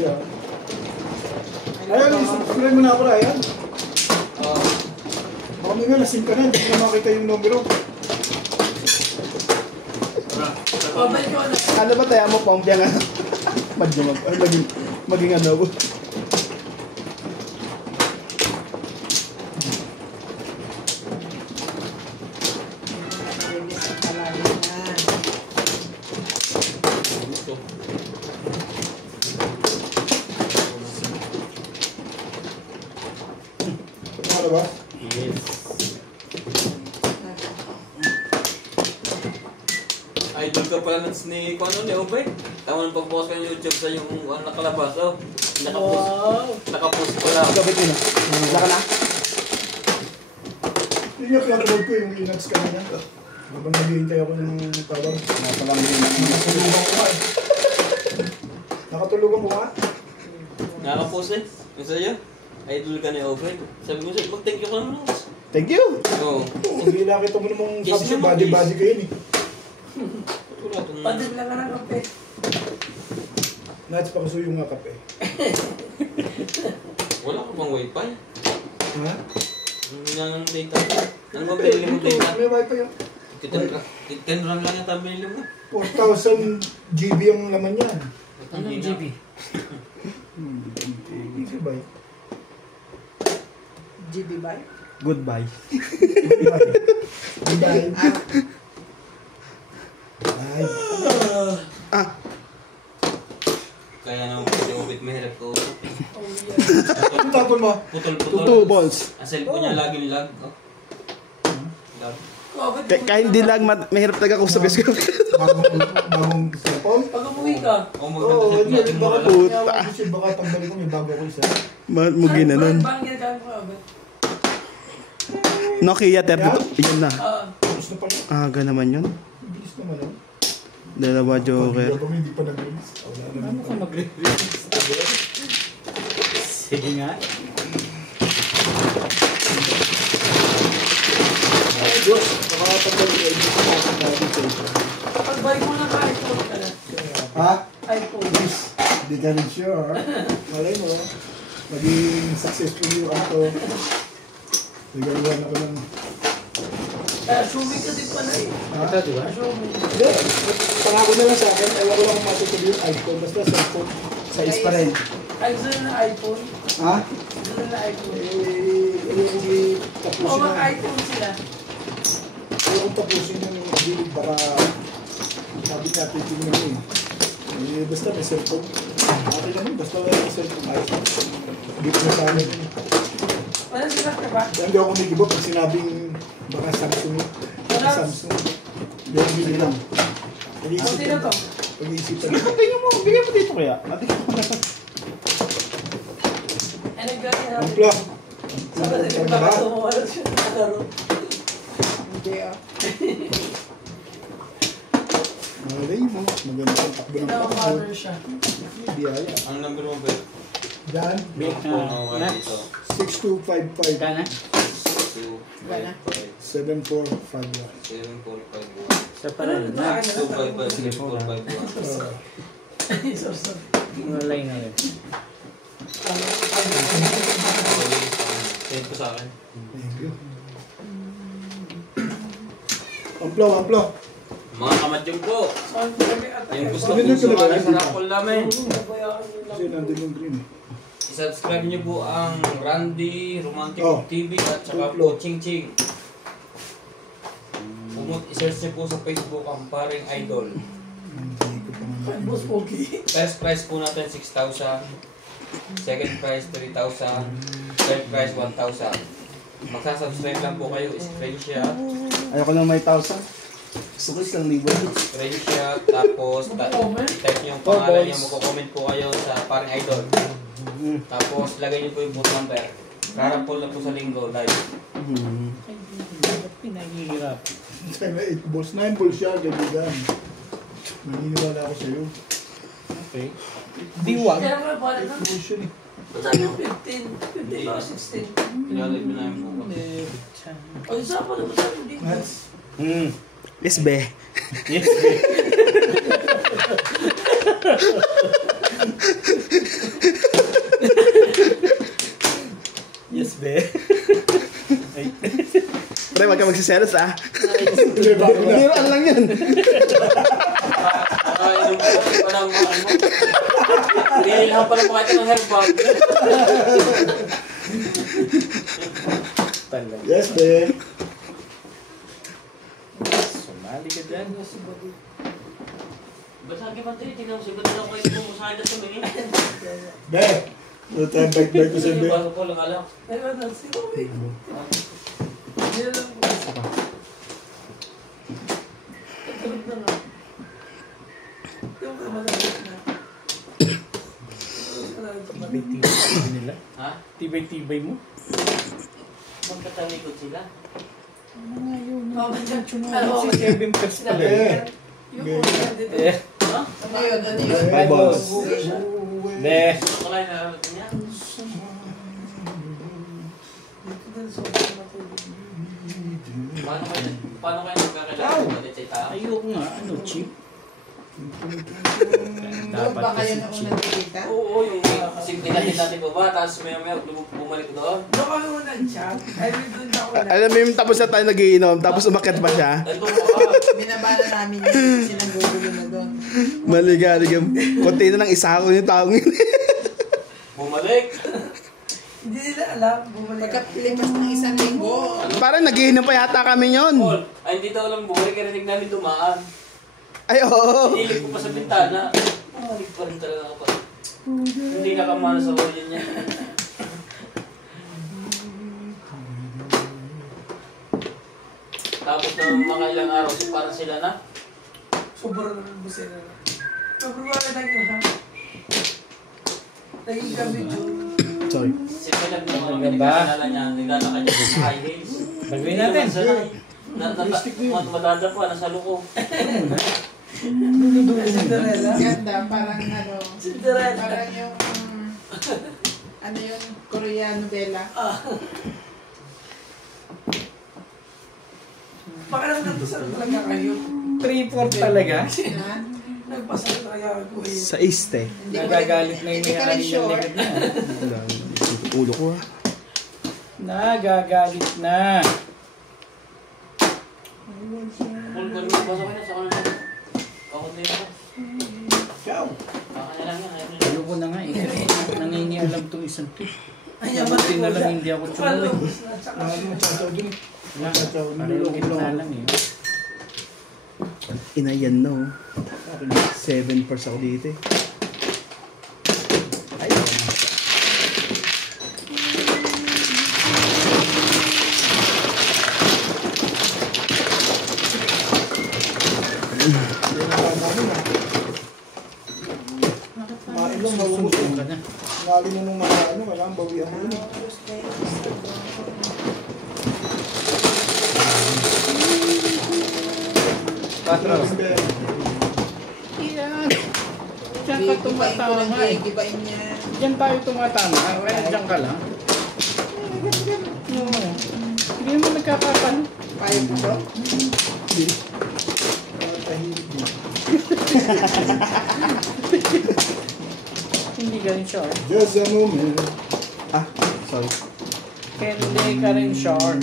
yan. Ayun, isipin mo na ako, Ryan. Baka may nga, lasing ka na. Hindi ko na makita yung numero. Ano ba tayo mo, Pompya nga? Maging ano. Ano ba? Yes. Idol ka pala ni Obey. Tama nang pag-post ka ng YouTube sa yung nakalabas. Oh, nakapost pala. Gabit yun. Laka na? Hindi niya pinag-load ko yung Linux kanina. Habang naghihintay ako ng tawag. Nakatulugan ko nga eh. Nakatulugan ko nga. Nakapost eh. Yung sa'yo, idol ka ni Obey. Sabi ko sa'yo, mag-thank you ka naman. Thank you! Oo. Hindi nakita mo namang Yes, sabi siya, naman, body-body kayo eh. Padig lang ka ng kape. Nats pa kasuyo nga kape. Wala ka bang wifi? Ha? Hindi na ng data. Ano ba pinili mo data? May wifi yun. 10 run lang yung pinili mo. 4,000 GB ang laman yan. Anong GB? Gigabyte. GB ba? Goodbye. Goodbye. Ay. Kaya naman po si Obit mahirap ko. Ano tapon mo? Putol-putol. 2 balls. Ang cellphone niya laging lag. Oh. Lag. Kahit hindi lang mahirap talaga kung sabi ko. Bagong cellphone? Pag umuwi ka, Oh, maganda Oo, cellphone natin baka mura lang. Puta. baka tanggalin ko, may bago ko isa. Mugi na nun. Bang ginagamit ko, Abet? Nokia 32. Yun na. Bilis na pala. Aga naman yun. Bilis naman ah. Dalawa joker. Pag hindi pa nag-release. Wala na naman. Ano mag-release? Sige nga. Ay, Diyos. Baka tanggalin ko. Hindi ko makakagalit sa ito. Pag-buy mo ng iPhone ka na. Ha? iPhone. Hindi ka rin sure. Malay mo. Maging successful yung ato. Nagagawa na ko ng... Assuming ka din pala eh. Ito, di ba? Assuming. Hindi. Pangako na lang sa akin. Ewan ko lang kung matutuloy yung iPhone. Basta cellphone. Size pa rin. Ay, gusto na iPhone. Ha? Gusto na iPhone. Hindi Oo, tapusin na. mag-iPhone sila. Kung tapusin yung deal, baka sabi natin tingnan mo eh. Basta may cellphone. Akin naman, basta may cellphone. iPhone. Hindi ko na sa amin. Wala sila ka ba? Hindi ako nagiba pag sinabing baka Samsung. Baka Samsung. Hindi ako bili lang. Ang sino to? Pag-iisipan. Tingnan mo, bigyan mo dito kaya. Ay, nag-gaya natin. Ampla. Sabi na rin baka sumuwala siya na laro. Hindi ah. Malay mo. Maganda ang takbo ng panahon. Pinaka-color siya. Biyaya. Ang number mo ba? Dan, Dito. 6255 Gana? 2, 7451. 7, 4, 5, 1. Sa parang na. 2, 5, 5, 7, 4, 5, 1. So. Wala na yun. Send ko sa akin. Thank you. Ampla, ampla. Mga kamadyong po. Saan kami at Yung gusto Ano kong dito na ba? sumali sa raffle namin. nabayaan nyo lang. Kasi nandun yung green eh. I-subscribe niyo po ang Randy Romantic Oh. TV at saka po Ching Ching. I-search niyo po sa Facebook ang Paring Idol. Hindi ko pa nga Ay, boss Pogi. First prize po natin 6,000. Second prize 3,000. Third prize 1,000. Magsasubscribe lang po kayo. Screenshot. Ayoko nang may 1,000. Gusto ko isang libo. Screenshot. Tapos type niyo yung pangalan niyo. Magko-comment po kayo sa Paring Idol. Tapos lagay niyo po yung boot number. Rarampol na po sa linggo live. Pinahihirap. 8 balls, 9 balls siya, ganyan. Naniniwala ako sa'yo. Okay. Diwag. Kaya nga bala na. 8 balls yun eh. Ba't tayo 15? 15 o 16? Pinalive na namin po. O, isa pa naman sa hindi. Nats. Yes, be. Yes. wag ka magsiselos ah. Hindi, bakit na? Biroan lang yan. Inom ko pa ng ano. Nililahan pa lang po kayo ng herbal. Talaga. Yes, be. Sumali ka dyan. Basta ang kipantay, tingnan mo, siguro lang kayo kung saan na tumingin. Be. No time back ko sa Yung be. bago ko lang alam. Ayun na, si Uwi. Hindi na lang po. Katulog na nga. Yung kamalagit na. Tibay-tibay nila. Ha? Tibay-tibay mo. Magkatalikod sila. Ano Si Kevin Pers pala. Eh. yung una dito. Eh. Ha? Ano yun? Ano yun? Hey, boss. De. Kulay na natin niya. Dito din sa matulog. Paano kayo nagkakilala sa Badit sa tao? Ayoko nga. Ano, cheap? Doon ba kayo na unang nakikita? Oo, yung sintinatid natin baba, tapos maya-maya bumalik doon. Doon kami unang chat. Ay, doon na ako na. Alam mo yung tapos na tayo nagiinom, tapos umakyat pa siya. Ito mo ka. Binabala namin yung sinanggugulo na doon. Maligalig. Kunti na lang isa ko yung taong yun. Bumalik. Hindi nila alam. Bumalik. Pagkalipas ng isang linggo, Parang nagiinom pa yata kami yun. Paul, ay hindi daw lang bumalik, karinig namin dumaan. Ay, oo. Sinilip ko pa sa bintana. Bumalik pa rin talaga ako. Hindi nakamana sa huli niya. Tapos na mga ilang araw, parang sila na. Sobrang busina na. Sobrang naging ha. Naging kami June. Sorry. Si Pilag na mga pinagkakilala niya, naglalakad niya sa high heels. Bagawin natin. Madada pa, nasa luko. Cinderella. ganda, parang ano, Cinderella. parang yung, ano yun, Korean novela. Baka naman nagpasal talaga kayo. 3-4 talaga. Ha? Nagpasal talaga ako eh. Sa iste. Hindi ko Nagagalit na yung hindi ka rin may-ari ng sure. likod niya. Ulo ko ah. Nagagalit na. Paul, kung may basa ka na sa kanila. Ako din ako. Ciao. Baka na lang yan, ayaw na. Ayoko na nga eh. Kasi nangingialam tong isang to. Ay, Buti na lang hindi ako tumuloy. Ciao din. Wala. Parang gitna lang eh. Inayan no. 7 pers ako dito eh. Ay. Ilang mawumot Susunod ka na. Ngali mo nung mga ano, kailangan bawian mo yun. Patro. Iyan. Diyan ka Gibain ko lang, tumatama eh. gibain niya. Diyan tayo tumatama. Kaya diyan ka lang. Oo. Hindi mo nagkakapano. Payag mo to? Tahimik din. Hindi ka rin sure. Just a moment. Ah, sorry. Hindi ka rin sure.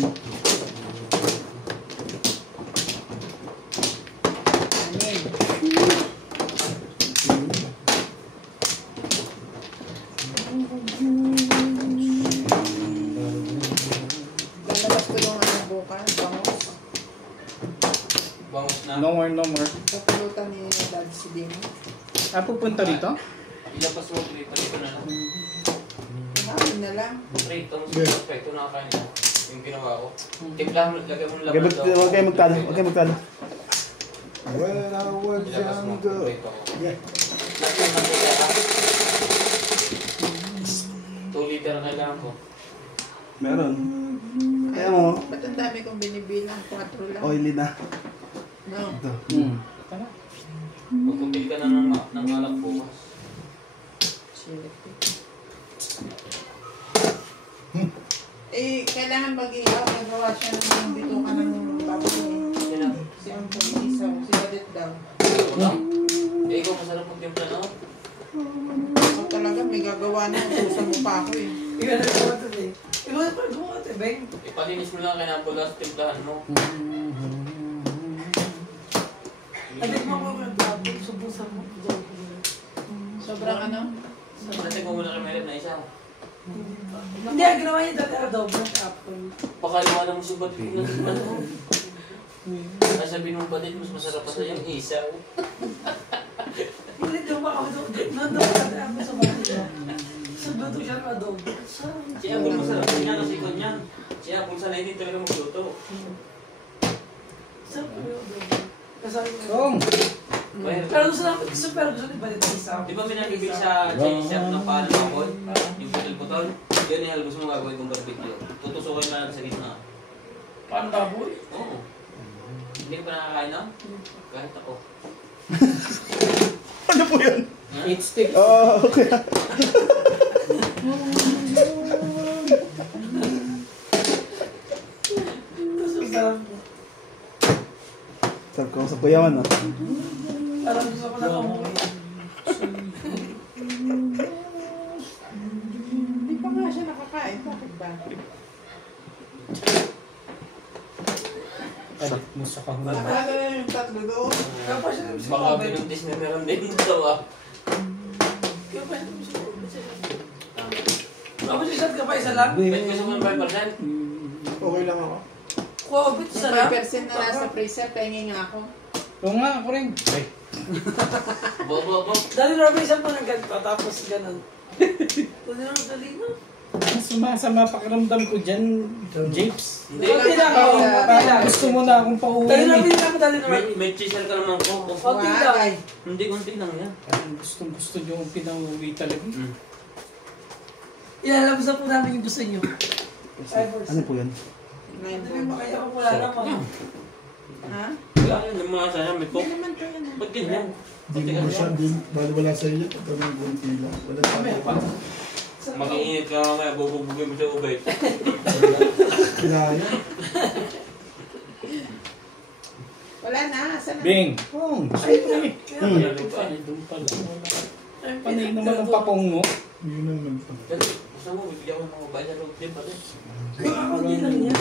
Lalabas ko yung ano bukas, bangus. Bangus na. No more, no more. Papulutan ni Dad si Dino. Ah, pupunta dito? Ilabas mo dito, dito na lang. Kumain na lang. Rito, perfecto na kain mo. Yung ginawa ko. Timpla mo, lagay mo ng laman Huwag kayo magtalo. Huwag kayo magtalo. When I was Ilabas mo, younger. rito ko. Yeah. Lagi yung mantika ka. 2 liter ang kailangan ko. Meron. Kaya mo, Ba't ang dami kong binibilang? 4 lang. oily na. No. Ito. Tara. Magkumpil ka na ng alak bukas. Eh, kailangan mag-ihaw. Nagawa siya ng bituka ng baboy eh. Sino? Si Anthony Isaw. Si Badit daw. Wala? Eh, ikaw masarap magtimpla na ako. Ako talaga may gagawa na. Utusan mo pa ako eh. Ilan na naman ito eh. Ikaw na pag gumawa, Beng. Ipalinis mo lang kinapulas, timplahan mo. Abit mo ko nagdabog, subusan mo. Sobrang ano? Kasi kung muna kami na isa. Hindi, ang ginawa niya dati adobo ng apple. Pakaliwa lang mo si Batit na ano. Ay sabihin mong Batit, mas masarap pa sa'yo yung isaw. Hindi daw ba ako doon? Nandun ka dati apple sa bahay niya. Sagluto siya ng adobo. Si Apple masarap niya, kasi ko niyan. Si Apple sanay din talaga magluto. Sarap ko yung adobo. Kasali ko. Tong! Pero gusto ni Balit ng isa. Di ba may nabibig sa Chinese chef ng paano mapon? Yung putol-putol? Yun yung gusto mo gagawin kong barbecue. Tutusukin lang sa gitna. Paano baboy? Oo. Hindi ko pa nakakain na? Kahit ako. Ano po yan? It sticks. Oh, okay. Gusto sarap mo. Sarap ko sa kuyaman, ah. Parang gusto ko lang umuwi. Hindi pa nga siya nakakain. Bakit ba? Edit mo sa kahulog. Nakakala na yung tatlo doon. Kaya pa siya namin si Baka Robert. pinuntis na meron din dito ah. Kaya pa siya namin si Robert. Ako siya shot ka pa isa lang? Bet ko sa 1%. Okay lang ako. Kubit isa Yung lang? 5% na nasa freezer, pengi nga ako. Oo nga, ako rin. Ay, Bobo. Dali Robert, isang pa ng ganito, tapos ganun. Kung nila dali na. sumasama pakiramdam ko dyan, Japes. Hindi Konti lang, lang. konti lang. Gusto mo na akong Dali pauwiin na, eh. bilhin ako, dali na. May chisel ka naman ko. Konti lang. Hindi, konti lang yan. Gustong gusto nyo akong pinauwi talaga. Ilalabas na po namin yung gusto nyo. Ano po yan? Dali mo kaya ako wala naman. Ha? Wala yun, yung mga sayang may Hindi coke. naman kayo na. Ba't ganyan? Hindi mo siya, bali wala sa iyo. Ito ng konti lang. Wala pa. Mag-iinit ka mamaya, bubugin mo sa ubay. Kinaya. Wala na. Saan na? Bing! Oh, gusto ko na eh. Kaya Ay, doon pala. Panay naman ang papong mo. Yun naman pa. Gusto mo, bibigyan ko ng mga bayan sa loob din pala. Konti lang yan.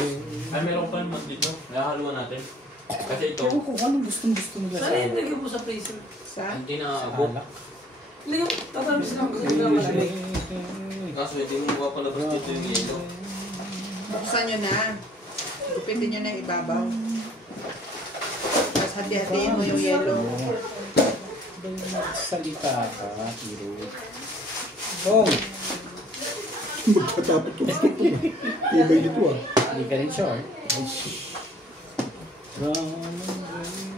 Ay, meron pa naman dito. Nahaluan natin. Kasi ito, Ewan ko anong gustong-gusto nila Sana yung lagyan mo sa freezer. Saan? hindi na Sa abok. alak. Lagyan mo, tatamis lang kasi hindi naman malagay. Kaso hindi mo mapalabas dito yung yelo. Buksan nyo na. Gupitin nyo na yung ibabaw. Tapos hati-hatiin mo yung yellow. Salita ka, hero. Tong! Magkatapot ko. Tibay dito ah. Hindi ka rin sure.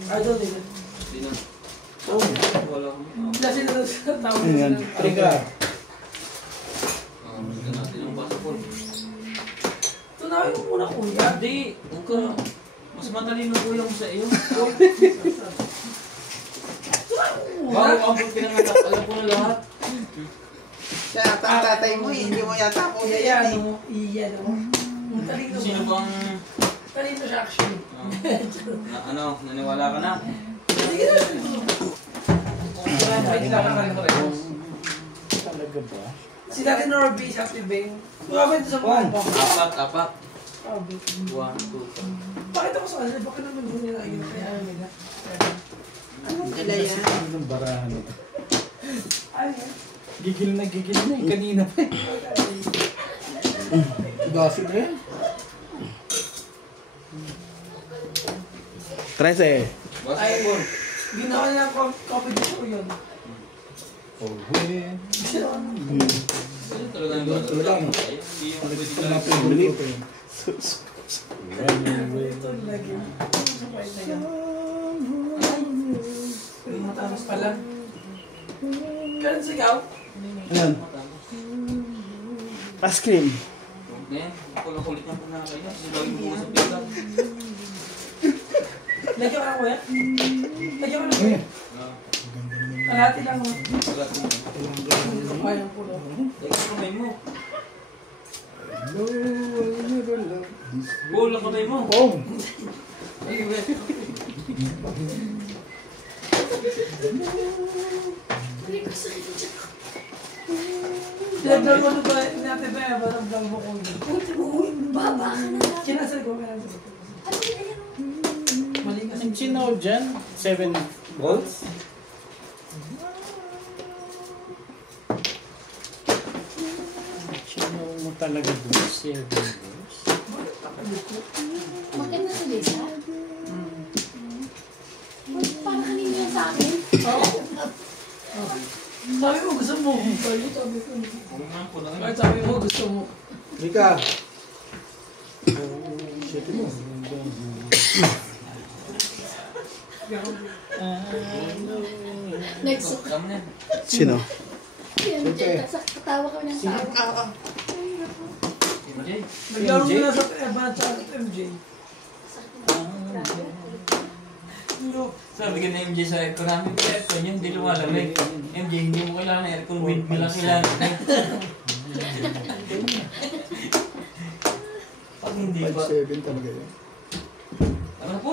Ay, doon din. Hindi na. Oh. Wala akong... Lasing na doon sa tawag Ayan. na. Trigger. Basta natin ang passport. Tunawin mo muna kuya. Hindi, huwag ka. Mas matalino ko yung sa iyo. Bago Muna. ang pinanganak, alam ko na lahat. Siya ata ang tatay mo eh. Hindi mo yata ako Iya, yan ano eh. mo? Iya, ano mo? Ang talino Sino ba? bang... Talino siya actually. Naniwala ka na? Sige na. Ay, kinakakain ko rin. Talaga ba? Si Dati Norby, si Ate Beng. Kumabay ito sa mga pa. Apat. Sabi. 1, 2, 3. Bakit ako sa kanila? Bakit naman doon nila yun? Kaya ano nila? Anong nila yan? Ano ng barahan ito? Ano yan? Gigil na eh. Kanina pa eh. Gasin na yan. 13. Basta Ay, mo. ginawa niya ang competition yun. Oh, wait. Talagang Talaga, ano? Hindi yung pwede Ito ka na lang. po yung dito. Ito lagi. Sa point na yan. Ay, matamas pala. Ganun sigaw. Ayan. Ice cream. Ngayon, kulit ng panakay na. Kasi lagi mo sa pila. Lagyan ka na kuya? Lagyan ka na kuya? Kalahati lang mo. Kaya po lang. Lagi ang kamay mo. No, I'll never love this. Bull ang kamay mo. Oh! Ay, kuya. Pinagdang mo ba natin ba yan? Parang blang mo ko. Uy, baba ka na. Kinasal ko. Kinasal ko. Ano yun? Mali kasi. Ang chino dyan, 7 volts. Chino mo talaga dun, 7 volts. Maganda sa Lisa? Parang kanina yan sa akin. Sabi mo gusto mo. Sabi mo gusto mo. Rika. Shit mo. Next. Sino? Yan, dyan. Katawa kami ng tao. Naglaro mo na sa Banat sa MJ. Sabi ka na MJ sa aircon namin, aircon yun, hindi lumalamig. MJ, hindi mo kailangan ng aircon, wind mo lang kailangan. Pag hindi ba, 5'7" talaga yun. ano po?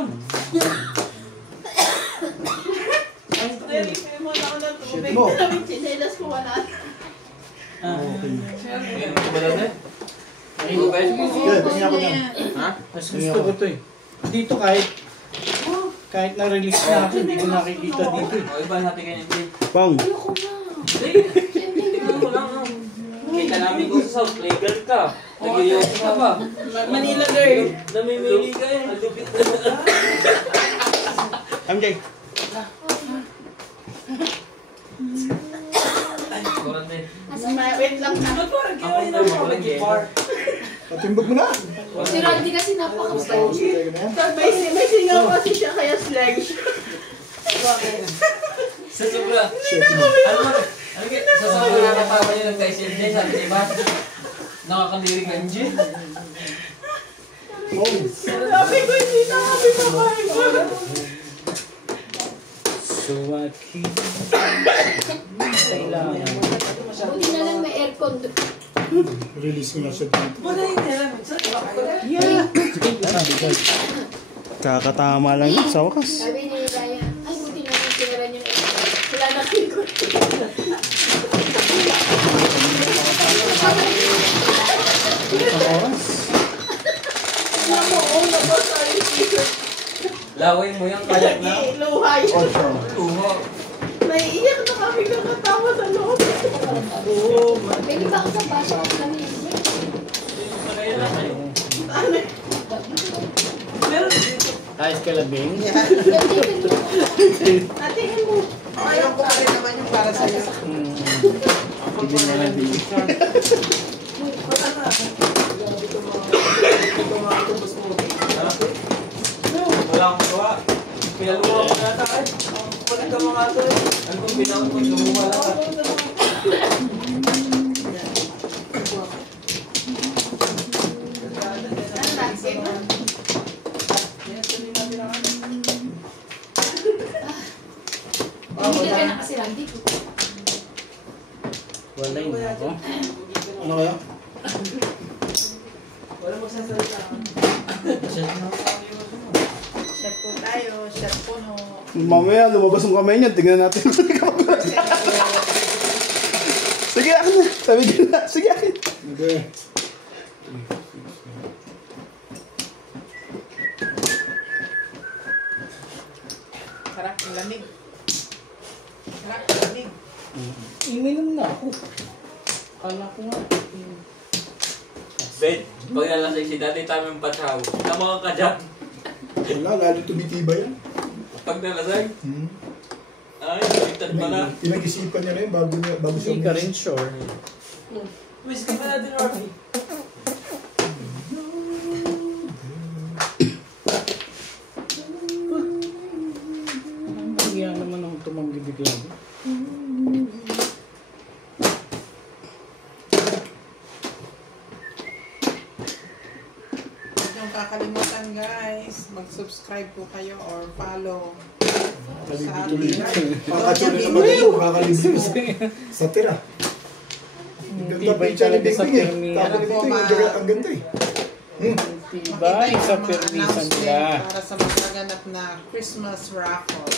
Shit mo. Chinelas ko wala. Kaya ano ba lang eh? Ano ba yun? Yeah, tingnan ko yan. Ha? Mas gusto ko to eh. Dito kahit na-release na ako, hindi ko nakikita dito eh. O, iba natin kay MJ. Pong. Ayoko na. Tingnan mo lang. Kita namin kung sa South, legal ka. Nag-ios ka ba? Manila girl. Namimili ka eh. MJ. Korante. Wait lang na. Ba't parang ginawa niya ng barbecue bar? Patimbog mo na. Si Randy kasi napaka-pogi. May singaw kasi siya kaya sledge. Sa sobra. Shit mo. Ano mo? Ano kaya? Sa sobra nakatawa niya ng kay MJ, sabi niya ba? Nakakandiri ka MJ? Oh. Sabi ko hindi na kami makain ko. So, kailangan. Buti na lang may aircon doon. Release ko na siya dito. Wala yung alam. Saan ba kayo? Kakatama lang yun sa wakas. Sabi ni Ryan, ay buti na lang sinira niyo na aircon. Wala na aircon. Laway mo yung kayak na. Luhay. Luho. Naiiyak na kami kakatawa sa loob. Pwede ba ako sa baso kami? Meron dito. Kahit kalabing. Natingin mo. Ayaw ko pa rin naman yung para sa'yo. Hindi na lang dito. Wala na. Wala akong gawa. Pinaluwa ko na tayo. Balik ka mga ito eh. Ano kung pinawag mo, lumuha lang. Hindi ka na kasi Randy. Wala yun ako. Ano kaya? Wala magsasalita. Shot po tayo. Shot po no. Mamaya, lumabas ang kamay niya. Tingnan natin. Sige, akin na. Sabi ka na. Sige, akin. Okay. Sarap ang lamig. Sarap ang lamig. Iminom na ako. Kala ko nga. Ben, pag nalasay si dati tamang patsaw. Tama ka dyan. Wala, lalo tumitiba yan. Pag nalasay, ay, baliktad pala. Pinag-isipan niya na yun bago siya Hindi ka rin sure. Miss ka pa natin, Rocky. Kaya naman ako tumanggi bigla. Huwag niyong kakalimutan guys. Mag-subscribe po kayo or follow. Pakatsunan naman ito, kakalibig sa tira. Ang ganda Tibay picture ni talaga sa Bing Bing eh. permi. Kakalibig ito, ang ganda eh. Tibay sa permisan nila. Para sa magaganap na Christmas raffle.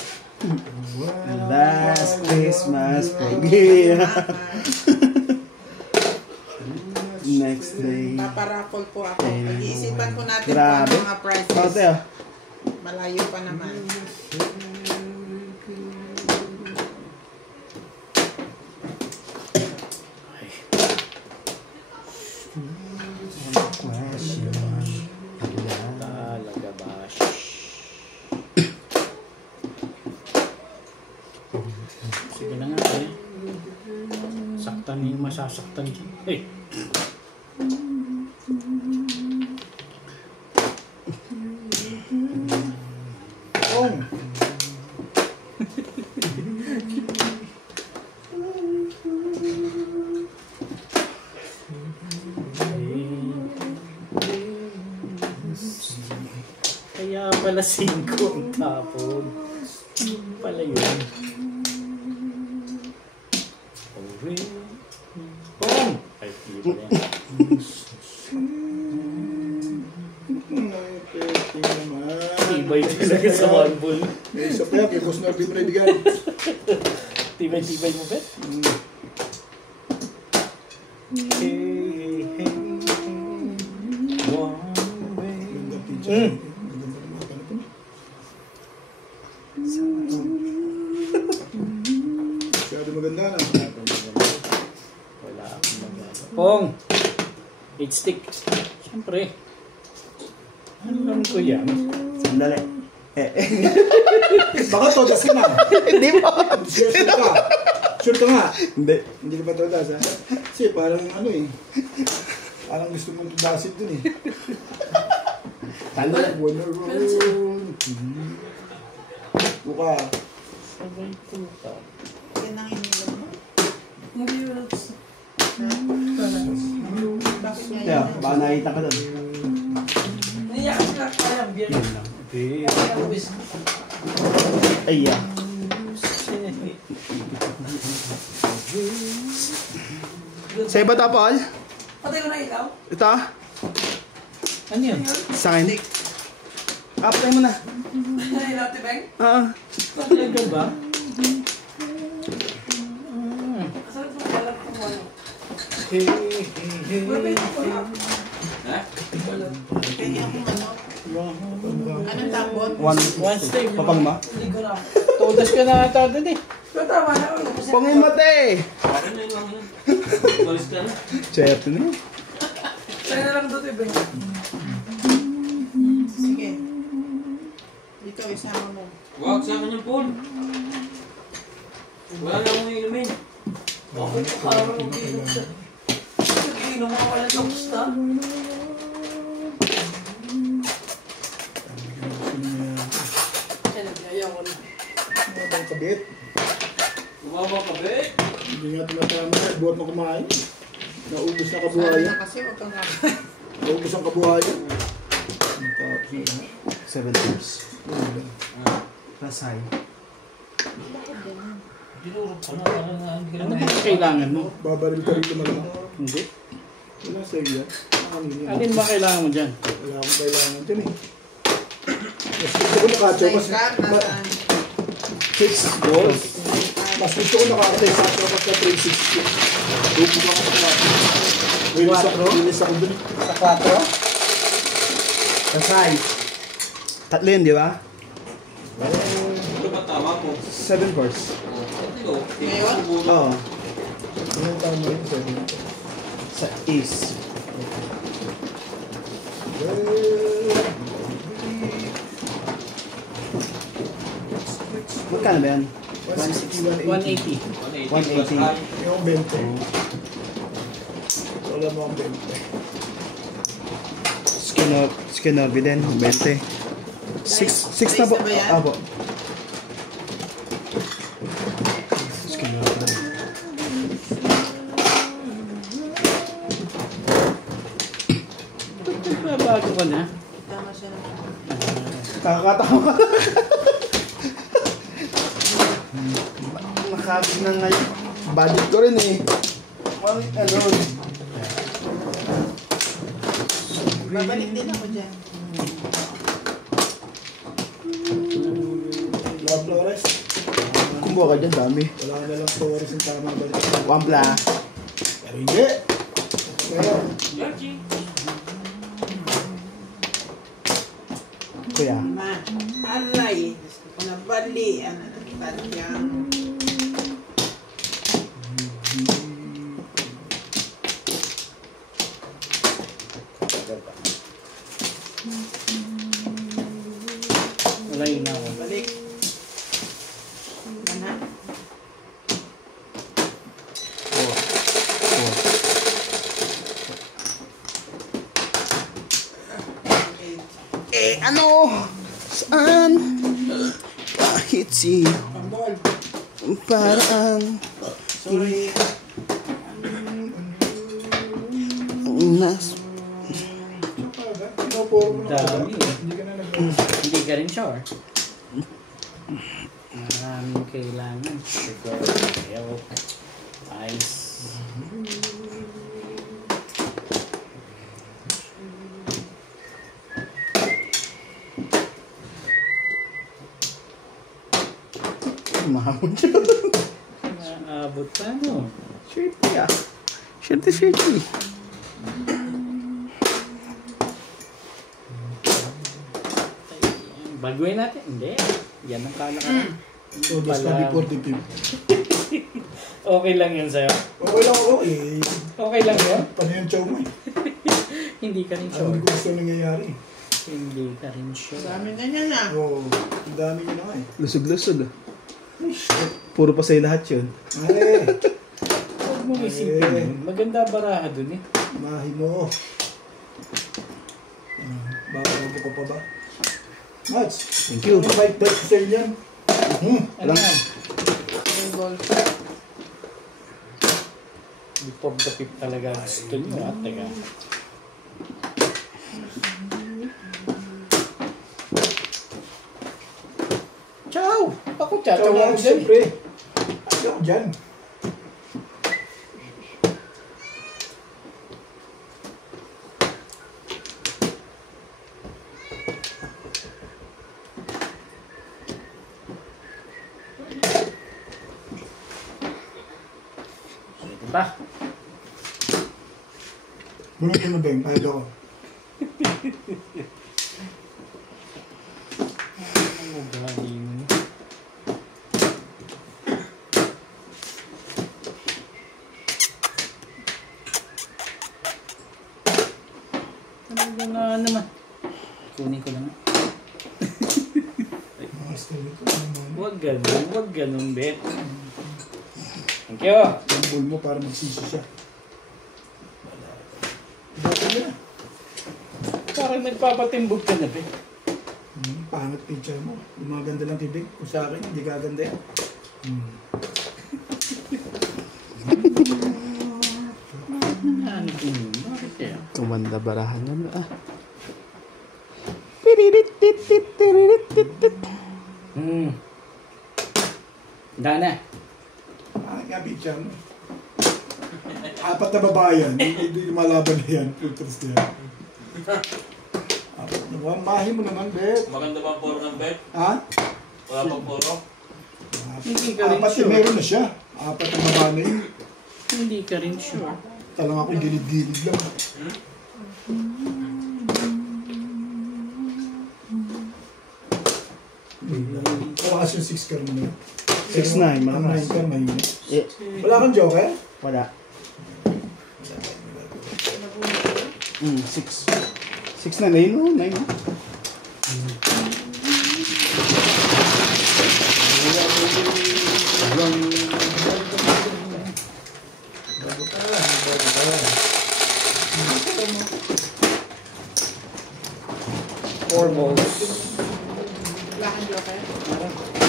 Last Christmas for me. Next day. Paparapol po ako. Pag-iisipan po natin Grabe. po ang mga prices. Pate ah. Malayo pa naman. Talaga ba? Sige na nga eh. Saktan yung masasaktan dyan. Eh. Ong! Kaya pala 5 ang tapon. Pala yun. Pong! Ay, hindi pala yan. Tibay talaga sa one ball. May isa pa yan, kay Boss Norby mo na ibigay. Tibay mo, Bet? Hey, hey, one way. Ganda teacher. Ganda ng mga ganito na. Masyado maganda na. Wala akong magagawa. Pong! 8 stick. Siyempre. Alam ko yan. Sandali. Baka todas ka na. Hindi mo. Sure ka. Sure ka nga. Hindi. Hindi ka pa todas ha. Kasi parang ano eh. Parang gusto mong tudasin dun eh. Sandali. Wanna roll. Buka. Sabay tuta. Yan ang ininom mo. Hindi yun. Bakit nga Kaya, yun? baka nakita ka doon. Naiyak sila kaya biyan. Okay. Kaya ang bis. Ay, ah. Sa iba tapol? Patay ko na ilaw. Ito? Ano yun? Sa akin. Apatay mo na. Ilaw, Tibeng. Talaga ba? Asan ito balat kung ano? Hey, hey, hey. Wait ko lang. Ha? Balat. Kaya ako ano? Anong tapon? One stick. Papang ma? Hindi ko na. Todas ka na ata doon eh. Pero tama na ako. Pangimate! Bakit na yun lang yun? Balis ka na. Cherte na yun. Sa'yo na lang doon, Tibeng. Sige. Ikaw isama mo. Wag sa akin yung phone. Wala na akong inumin. Ako ito parang mag-inom siya. Mag-inom ako pala ng gusta. Kaya nagyaya ko na. Ano ba yung kabit? Bumaba ka, be. Hindi nga tumatama na. Buhat na kumain. Naubos na Sana kabuhayan. na kasi huwag kang Naubos ang kabuhayan. Tapos na lahat. 7 years. Wala. Rasay. Dinurog ka na. Hindi ka Ano na. ba kailangan mo? Babaril ka rito malamang. Hindi. Wala sa iya. Alin ba kailangan mo dyan? Wala akong kailangan dyan eh. Mas gusto ko nakatyo. Nice car, nasaan? 6 goals. Mas gusto ko nakakatay sa akin kapag na 360. Rupo ka kasi na. Wilis ako dun. Sa 4? Rasay. Tatlo yun, di ba? Ito ba tama mo? 7 course. Ito. Ngayon? Oo. Ano yung tama yun? Sa Ace. Magkano ba yan? 160, 180. 180. Yung 20. Wala mo ang 20. Skinobi din, 20. 6 na po. Isa ba yan? Apo. Skinobi din. Bago ka na. Tama siya naman. Kakatawa. Nakabig na ngayon. Budget ko rin eh. Ano? Babalik din ako dyan. Mga Flores. Kumuha ka dyan, dami. Wala ka na lang Flores yung tama balik. Wampla. Pero hindi. Kaya, Kuya. Aray. Gusto ko na bali. Ano na tadyang. Walay na ako. Balik. Mana. Ano? Saan? Kahit si parang Sorry. nas. Dami eh. Hindi ka na nag- Hindi ka rin sure. Maraming kailangan. Siguro. Ayaw. Ice. Mahamon siya. Naabot pa no? Shirty ah. Shirty. Baguhin natin. Hindi. Yan ang kalakaran. So, that's na before the game. Okay lang yun sa'yo? Okay lang ako eh. Okay lang yun? Paano yung chow mo eh? Hindi ka rin Ano sure. hindi ko gusto nangyayari. Hindi ka rin sure. Dami na niya na. Oo, ang dami nyo na nga eh. Lusog-lusog ah. Puro pa sa'yo lahat yun. Ay, Huwag mong isipin yun. Maganda baraha dun eh. mahi mo. Bago ka pa ba? Mats, Thank you. may bet sa'yo yan. Ano Lang. yan? Single. Before the pip talaga gusto nyo ah. Teka. Ciao! Ako Chow chachaw lang, ako dyan eh. siyempre. Ayaw ko dyan. Diba? Bunot mo na ba yung kahit ako? Ano ba yun? Ano na naman? Kunin ko lang. Mga story ko. Huwag ganun, Bet. Thank you. Yung ball mo para magsisi siya. Bakit na? Parang nagpapatimbog ka na, Bet. Pangat picture mo. Yung mga ganda lang tibig. Kung sa akin, hindi gaganda yan. Ano din? Bakit kaya? Tumanda barahan na ah. Dana. Pangat nga picture mo. Apat na babae yan. Hindi malaban na yan. Filters na yan. Apat na babae. Mahi mo naman, Bet. Maganda ba ang puro ng bed? Ha? Wala pang puro? Hindi ka rin Apat na sure. meron na siya. Apat na babae na yun. Hindi ka rin sure. Talang ako gilid-gilid lang. Malakas yung 6 car mo na yun. 6'9", malakas. 9 car, mahina. Eh, Wala kang joker? wala. 6. 6 na lane oh, 9 oh. Four balls. Wala kang joker.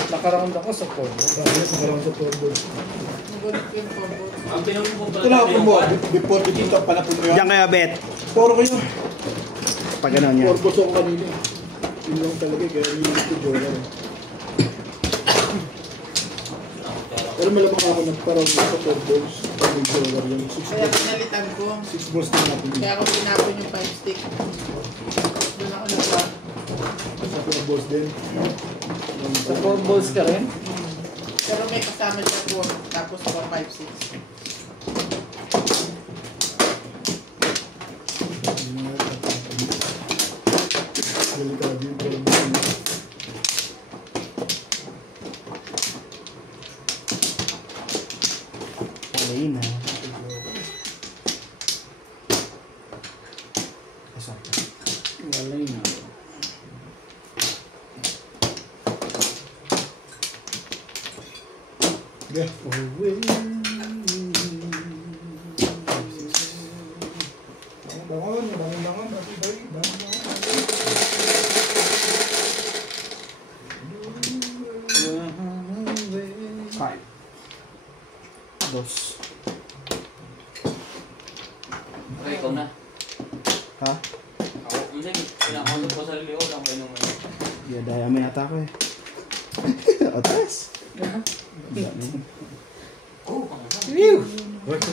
Nakaround ako sa four balls. Sabi niya, pagkaroon sa 4 balls. Nagulit ko yung combo. Ang pinamumpa Ito lang ako mo. Before the dito, palapon mo yan. Diyan kaya bet. Puro ko yun. Pag ano niya. 4 balls ako kanina. Yun lang talaga, kaya yung ko joker. Pero malamang ako nagparoon sa 4 balls. Pag may joker yun. 6 Kaya balls. pinalitan ko. 6 balls na natin yun. Kaya ako pinapon yung 5 stick. Doon ako nagpa. Sa 4 balls din. Sa four balls ka rin? Pero may kasama siya 4. Tapos 4, 5, 6. Yeah. Bangon. Five. Dos. Okay, ikaw na. Ha? Ako, hindi. Pinakausap ko sa sarili ko lang kayo naman. Yeah, daya mo yata ako eh. Otas. Oo, ang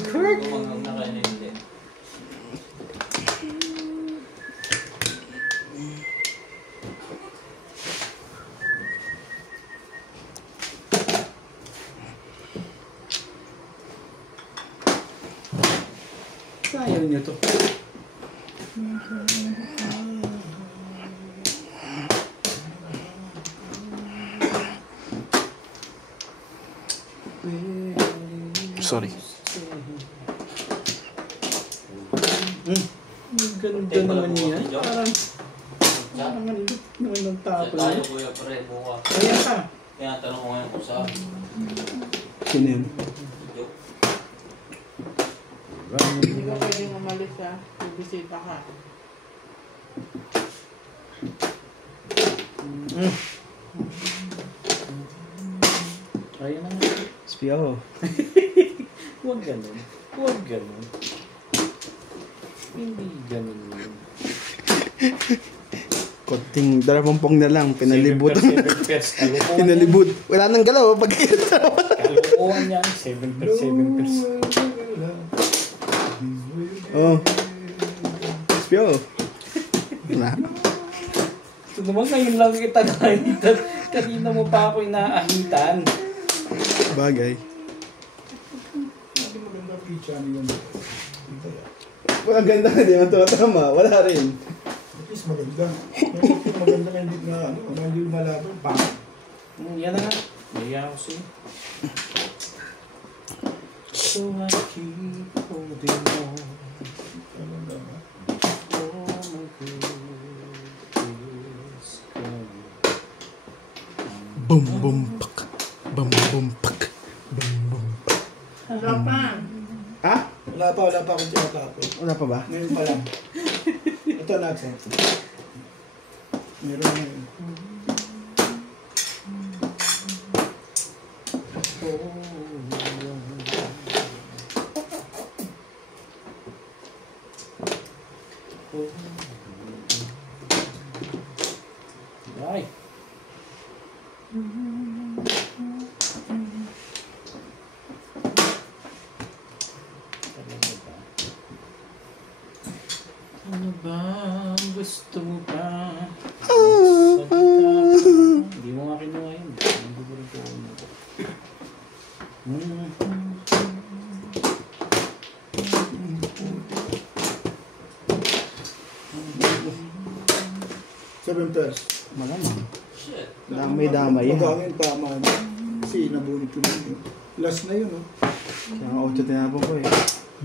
Correct. Kung na kayo na hindi. Ayaw niyo to. Sorry. Ang ganda naman niya. Parang ang lit naman ng tapo Tayo niya. kuya pare, buka. Ayan ka. Kaya tanong ko ngayon kung saan. Sino yun? Joke. Hindi ka pwedeng umalis ha. Bibisita ka. Ayan na nga. Spiyo. Huwag ganun. Huwag ganun. Hindi ganun yun. Konting 20 na lang, pinalibot. 7 pers. Kalukuhan Pinalibot. Wala nang galaw pag Kalukuhan yan. 7 pers. Oh. Spiyo. Wala. Ito naman ngayon lang kita nakahitan. Kanina mo pa ako inaahitan. Bagay. Hindi maganda pizza niyo. Wala ganda na, di man tumatama. Wala rin. At least maganda. Maganda na hindi na hindi malaban. Pangit. Yan na nga. Naiya ako sa'yo. So I keep holding on. Oh my goodness. Boom, boom, pak. Boom, boom, pak. Boom, boom, pak. Sarap pa. Ha? Wala pa akong tinatapos. Wala pa ba? Ngayon pa lang. Ito na, Axel. Meron na yun. Ay. Ano ba ang gusto mo pa? Hindi mo nga kinuha yun. Hindi ko rin kinuha. Seven pairs. Malamang. Shit. Damay-damay. Magkakain tama. Kasi nabunit ko na yun. Last na yun, oh. Kaya nga 8 tinapon ko eh.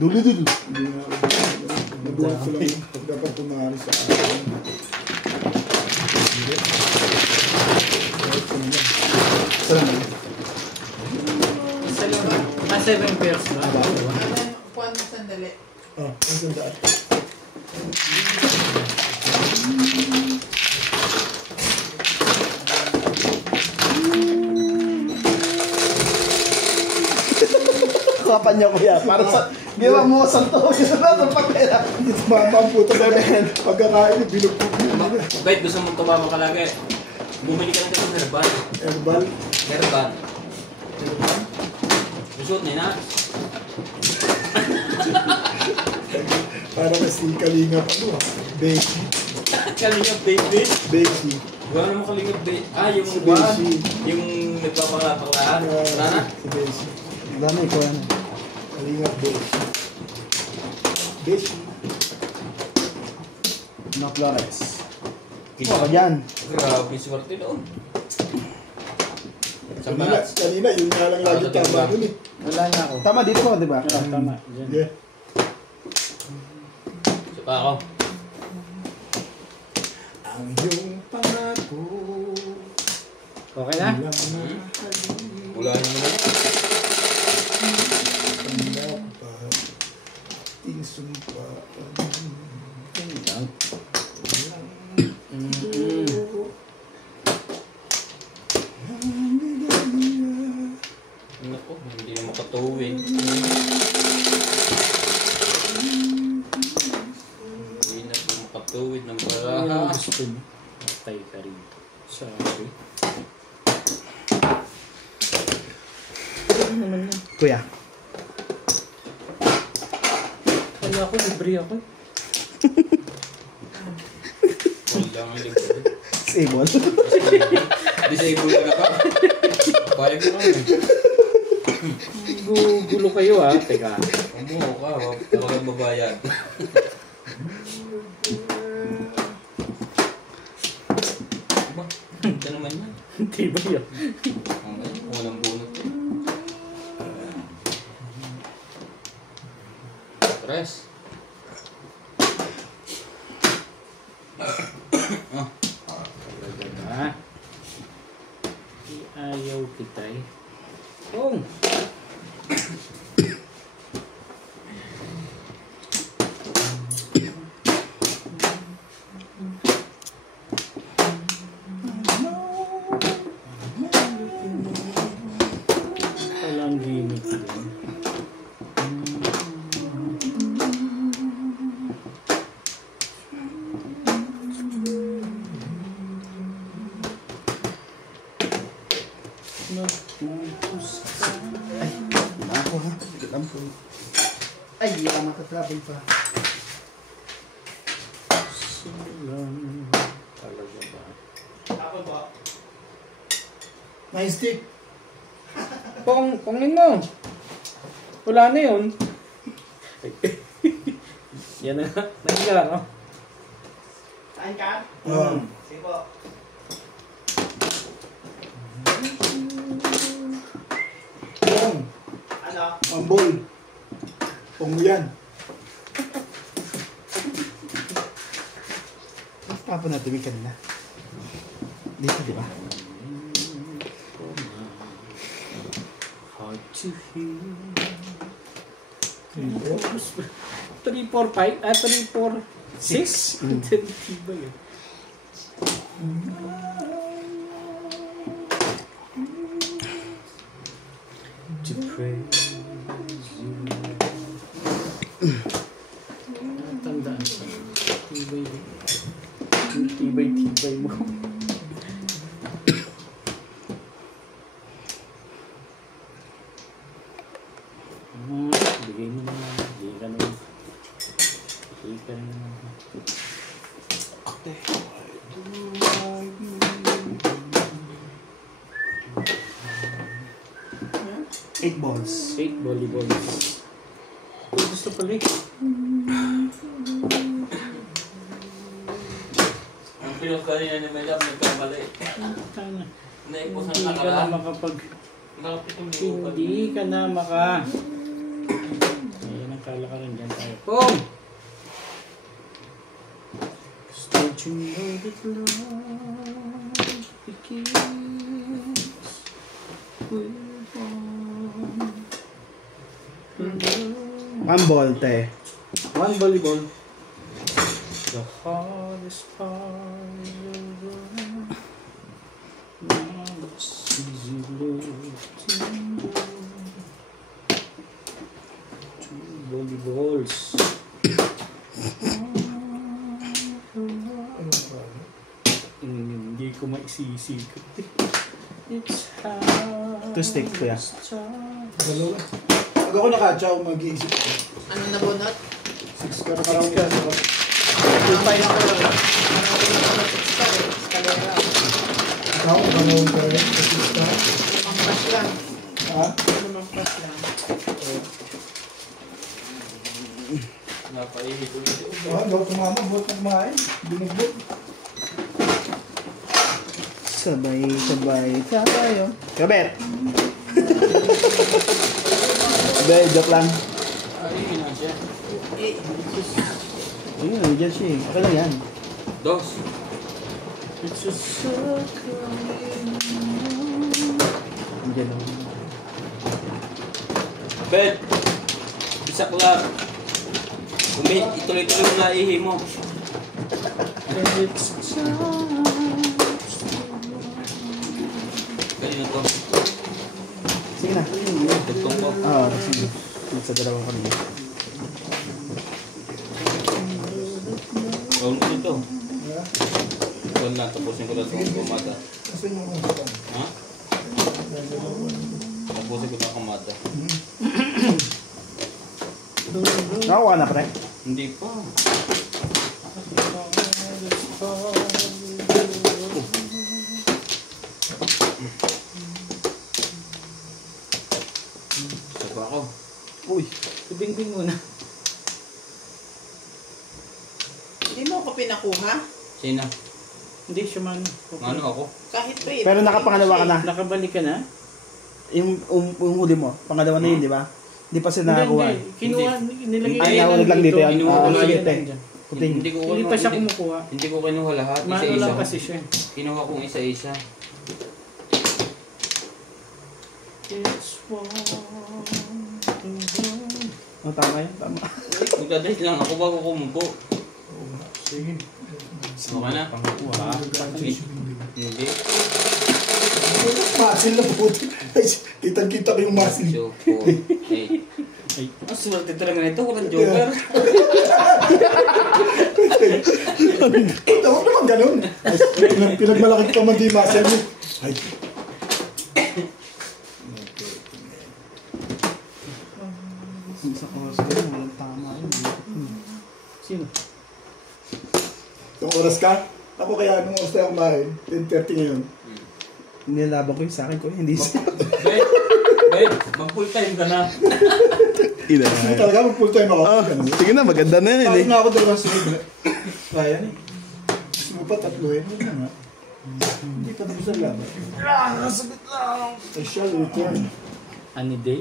Dulo-dulo. Hindi na nabunit ko lang yun. Dapat tumari sa akin. Saan na? Isa lang. 7 pairs ba? Kuhan mo sandali. Ah, ang sandaan. Kapan niya kuya. Para sa... Ginawa mo sa to. Ginawa mo pag kaya. Mama ang puto na yan. Pagkakain, bilog po. Kahit gusto mong tumama ka lagi, bumili ka ng ganun herbal. Herbal. Herbal. Susuot na na. Para kasi kalingap ano ah. Beshi. Kalingap baby. Beshi. Gawa naman kalingap baby. Ah, yung Si one. Beshi. Yung nagpapakalapakaan. Wala na. Si Beshi. Dami ko yan. Kalingap Beshi. Beshi. No Flores. Oh, yan. Grabe, swerte doon. Sa balat. Kanina, yun nga lang lagi tama nun eh. Wala na ako. Tama dito ko, di ba? Tama. Diyan. Yeah. Isa pa ako. Ang iyong pangako. Okay na? Walang Wala naman na. ating sumpaan. Naku, hindi na makatuwid. Hindi na po makatuwid ng baraha. Gusto mo. Matay ka rin. Sorry. Ano naman yan? Kuya. Kaya ako, libre ako. Wala ang libre. Sable. Disable ka na ka? Payag mo kami. Gulo kayo ah. Teka. Umuho ka, huwag kang babayad. Ba? Ito naman yan. Hindi ba yun? Okay, walang bunot eh. Tres. Talaga ba? Ayaw kita eh. Oh! Walang gimmick din. Ako ha. Alam po. Ay, hindi ako makatravel pa. Silang. Talaga ba? My stick. Pongin mo. Wala na yun. Yan na. Nahiga, no? Saan ka? Sige po. Pong. Ano? Mambol. Pong yan. Tapon natin yung kanina. Dito, di ba? Hard to hear. 3, 3, 4, 5? 3, 4, 6? Hindi ba yun? To praise you. Natandaan sa tibay mo. Bigay mo naman. Bigay ka naman. Bigay ka naman. Eight balls. 8 volleyballs. Kung gusto pala eh. Ang pinos kanina ni Melab, nagkamali. Tana. Naipos Hindi ang ka na nakaraan. makapag... Nakapitong liupan. Hindi ka na maka... Ayan ang kalakaran dyan tayo. Pum! Don't you know that love begins with One ball, te. one volleyball. The hardest part of life. Now it's easy looking. 2 volleyballs. Hindi ko maisisikap. It's how... 2 stick, kuya. Dalawa. Pag ako nakachaw, mag-iisip ako. Ano na bunot? 6 ka na parang ka. Tumpay na ko lang. Ano ko na 6 ka rin? Escalera. Ikaw, maganoon ka rin. 6 ka. Pampas lang. Ha? Pampas lang. Napaihig ulit. Daw tumama, buhat na kumain. Binugbog. Sabay tayo. Kabet! Be, joke lang. Ayun na siya. Ayun, nandiyan siya eh. Okay lang yan. Dos. It's a circle. Nandiyan lang. Bet. Isa ko lang. Ituloy-tuloy mo na ihi mo. Ganyan to. Sige na. Tugtong ko. Sige. Sa dalawang kanina. Gawin ko dito. Gawin na, tapusin ko na itong kumada. Kasi yung mga Ha? Tapusin ko na ang kumada. Nakakuha na, pre. Hindi pa. Saba ako. Uy. Ibing-bing muna. Hindi mo ako pinakuha? Sino? Hindi siya man. Ano ako? Kahit pa eh. Pero nakapangalawa ka na. Nakabalik ka na? Yung huli mo, pangalawa na yun, di ba? Hindi pa sila nakakuha. Hindi. Kinuha, nilagay Ay, nahulog lang dito yan. Kinuha ko lang Sige, yan. te. Puting. Hindi ko Hindi pa siya kumukuha. Hindi ko kinuha lahat. Mano Isa-isa. lang kasi siya. Kinuha kong isa-isa. Oh, tama yan, tama. Magdadahit lang ako bago kumupo. sige. Okay na? Hindi. Muscle na puti. Kitang-kita ko yung muscle. 2, 4, 8. Ang swerte talaga nito. Walang joker. Tawag naman ganun. Pinagmalaki pa man di muscle mo. Ay. Sa oras ka yun, walang tama yun. Sino? Yung oras ka? Ako kaya nung oras tayo kumain, 10:30 ngayon. Nilaban ko yung sa akin ko, hindi siya. Ben, mag-full time ka na. Ina. Hindi talaga, mag full time ako. Ganun. Sige na, maganda na yun Bakit eh. na ako dalawang sunod? Kaya ni. Gusto mo pa tatluhin? Hindi na nga. Hindi pa tapos ang laban. Nasabit lang. I shall return. Any day?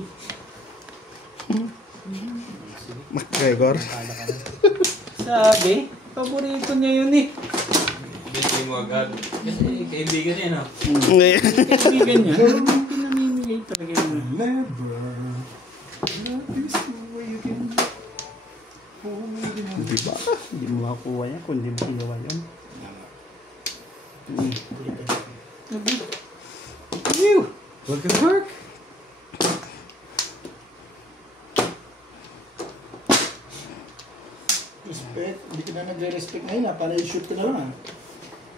McGregor. Sabi, paborito niya yun eh. Hindi mo agad. Kasi kaibigan niya, no? Kaibigan niya. Pinamimigay talaga yun. Never. Love is the way you can hold it on. Di ba? Hindi mo makukuha yan kung hindi mo ginawa yun. Work and work. Respect. Hindi ka na nagre-respect ngayon ah. Para i-shoot ka na lang ah.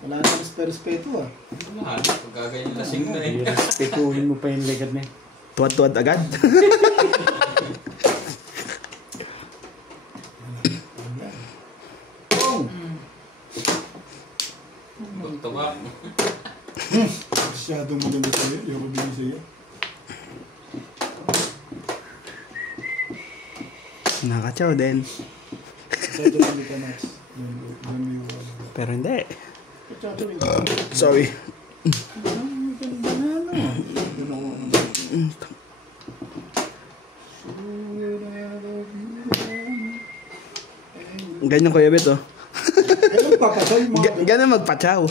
Wala na respeto ah. Mahal. Pagkagayon lasing na eh. Respetuhin mo pa yung legad na eh. Tuwad-tuwad agad. Oh! Magtawag. Masyadong maganda sa'yo. Yung bibigay sa'yo. Nakatsaw din. Masyadong maganda ka, Max. Pero hindi. Masyadong Sorry. Ganyan Kuya Bet, oh. Ganun papasay mga Ganyan magpatsaw.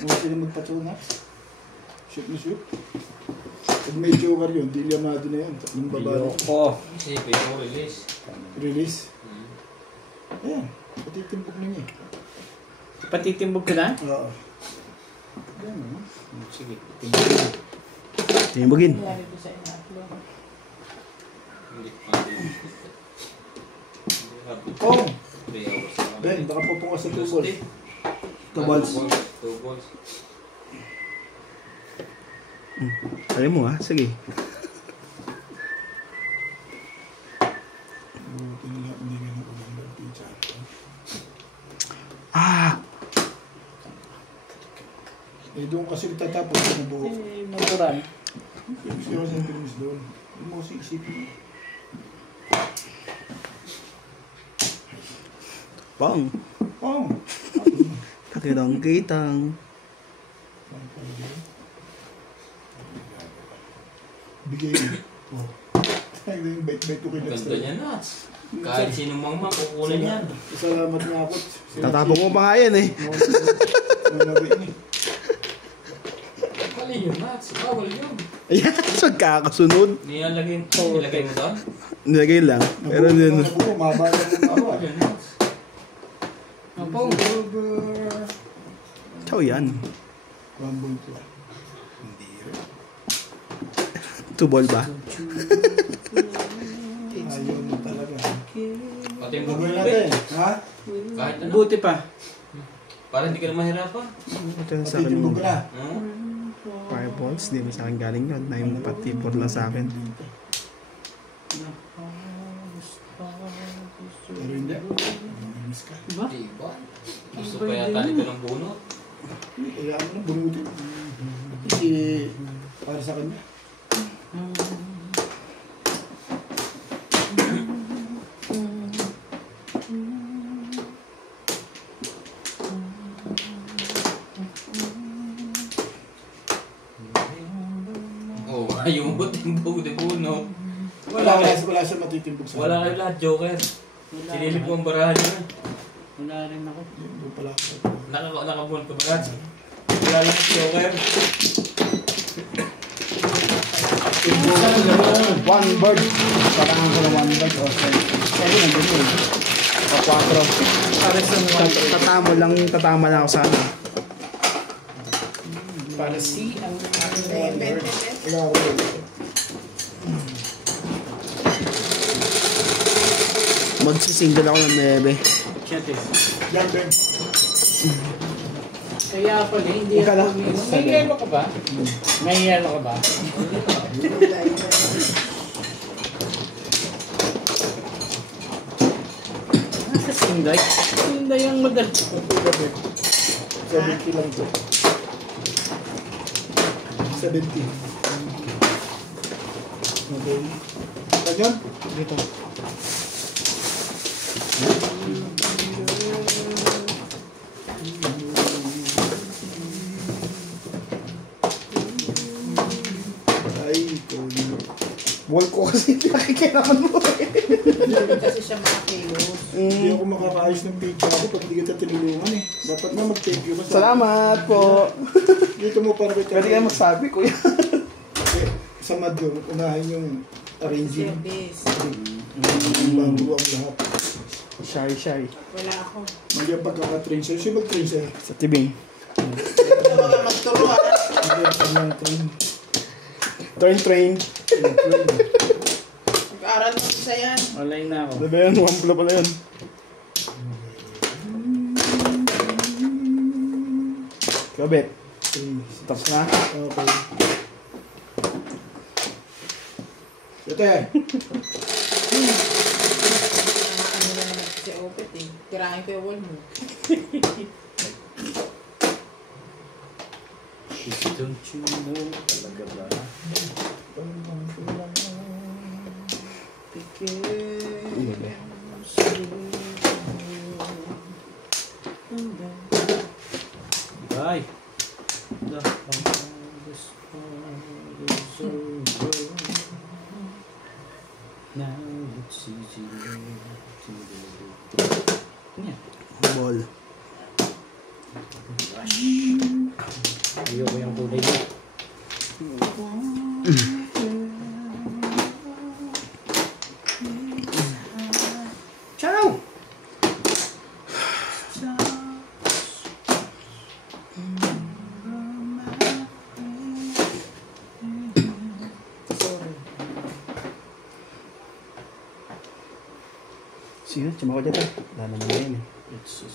Mga sila magpatsaw na. Shoot na shoot. Pag may joker yun, di liyamado na yun. Yung babae. Isipin mo, release. Release. Ayan. Patitimbog na niya. Patitimbog ka na? Oo. Ayan o. Sige. Timbugin. Hindi pa. Kong! 3 hours. Ben, baka pupunga sa 2 balls. 2 balls. 2 balls. Sabi mo ha, sige. Ah! Eh, doon kasi tatapos sa nabuo. Eh, natural. Gusto ko sa Pilipinas doon. Hindi mo kasi isipin. Pong! Kong! Takirang kitang. Bigay mo. Oh. Ay, yung bait-bait ko Ganda kinagstay. niya na. Kahit sinong mama, kukunin yan. Salamat nga ako. Tatapong mo pa nga yan eh. Manabi ni. Mali yun, Mats. Bawal yun. Ayan, magkakasunod. Nilagay mo doon? Nilagay lang. Pero yun. Nabuo, mahaba lang yung ano. Bawal yun, Mats. Ampong. Ikaw yan. Crumble to. Hindi rin. 2 ball ba? Ayaw mo talaga. Pati yung Gagawin bubuli. natin. Ha? Kahit ano. Buti pa. Para hindi ka na mahirapan. Ito yung sa akin Patitibog mo. ka na. Fireballs, di ba sa akin galing yun? 9 pati 4 lang sa akin. Pero hindi. Miss ka. Diba? Diba? Gusto pa yata nito ng bunot. Kaya ano na, bunutin. Kasi para sa kanya. Oo, yung bunot. Wala siya matitimbog sa Wala kayo lahat, Joker. Sinilip ko ang barahan niya. Wala rin ako. Yung pala ako. Nakabunot ka ba lahat? Wala lang si Joker. 1 bird. Kailangan ko na 1 bird o 7. Pwede na din yun. O 4. Para sa Tatama lang ako sana. Para si ang Wala ako. Magsisingle ako ng 9. Siyete. Yan, Ben. Kaya pala, hindi Huwag ka ako lang. umiinom. May yelo ka ba? May yelo ka ba? Nasa Sinday? Sinday ang madali. 70 lang to. 70. Okay. Ganyan? Dito. Ay, ito. Wall ko kasi pinakikailangan mo eh. Kasi siya makakilos. Hindi ako makakaayos ng picture ako pag hindi kita tinulungan eh. Dapat na mag-thank you ka sa... Salamat po. Dito mo para kita. Pwede ka magsabi kuya. Sa Madyo, unahin yung arranging. Service. Bago ang lahat. Shy. Wala ako. Hindi ang pagkaka-train sa'yo. Sino mag-train sa'yo? Sa tibing. Ito mga magturuan. Hindi ang pag-train. Train. Mag-aaral mo sa yan. Online na ako. Ano ba yan? 1 pala pala yun. Kabit. Tapos na. Okay. Ito yan. Ano na naman si Opet eh. Tirahin ko yung wall mo. Don't you know? Talaga ba? Bye. The hardest part is over. Now it's easy to do. Yeah. Ball. Ayoko yung kulay niya. Ciao! Sino? Cuma ko dito. Wala naman na yun eh. It's so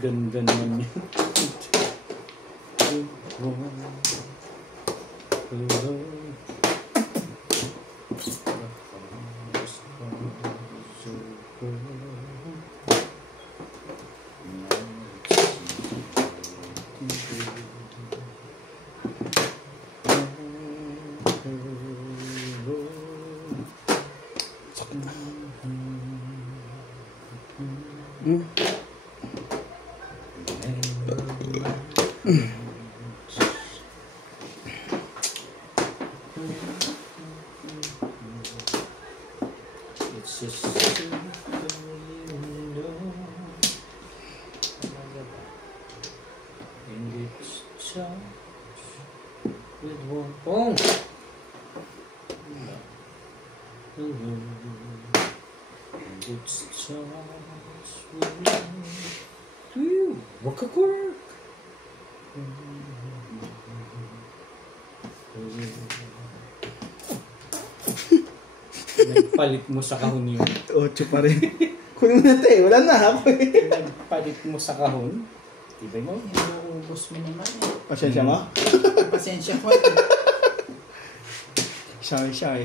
ganda naman yun. It's just and it's charged with one phone. And it's charged with one. Work. Nagpalit mo sa kahon yun. 8 pa rin. Kunin mo na tayo. Wala na ako eh. Nagpalit mo sa kahon. Diba mo? Inuubos mo naman eh. Pasensya mo? Pasensya ko. Shy.